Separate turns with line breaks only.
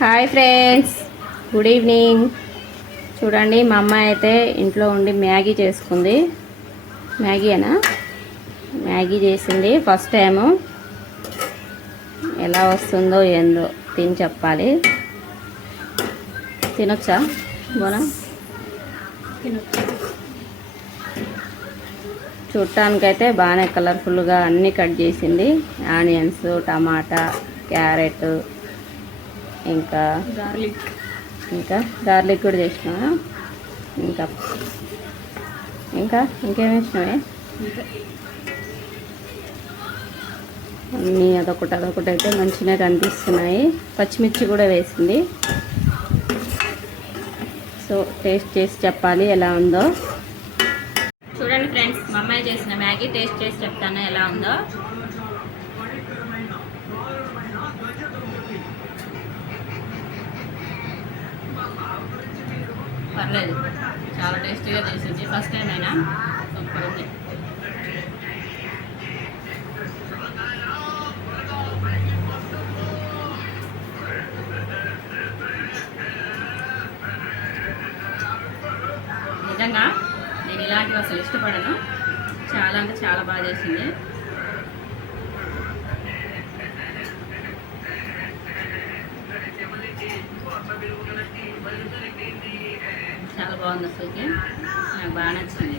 Hi friends. Good evening చూడండి మా అమ్మాయి అయితే ఇంట్లో ఉండి మ్యాగీ చేసుకుంది. మ్యాగీనా మ్యాగీ చేసింది ఫస్ట్ టైము. ఎలా వస్తుందో ఏందో తిని చెప్పాలి. తినొచ్చా? బోనా? చూడటానికైతే బాగానే కలర్ఫుల్గా అన్నీ కట్ చేసింది. ఆనియన్స్ టమాటా క్యారెట్ ఇంకా
గార్లిక్
ఇంకా గార్లిక్ కూడా చేసినా ఇంకా. ఇంకా ఇంకేం వేసినావే అన్నీ అదొకటి అదొకటి అయితే మంచిగా కనిపిస్తున్నాయి. పచ్చిమిర్చి కూడా వేసింది. సో టేస్ట్ చేసి చెప్పాలి ఎలా ఉందో. చూడండి ఫ్రెండ్స్ మా అమ్మాయి చేసిన మ్యాగీ టేస్ట్ చేసి చెప్తాను ఎలా ఉందో. పర్లేదు. చాలా టేస్టీగా చేసింది. ఫస్ట్ టైం అయినా సూపర్ ఉంది. నిజంగా నేను ఇలాంటివి అసలు ఇష్టపడను. చాలా అంటే చాలా బాగా చేసింది. చాలా బాగుంది అసలుకి. నాకు బాగా నచ్చింది.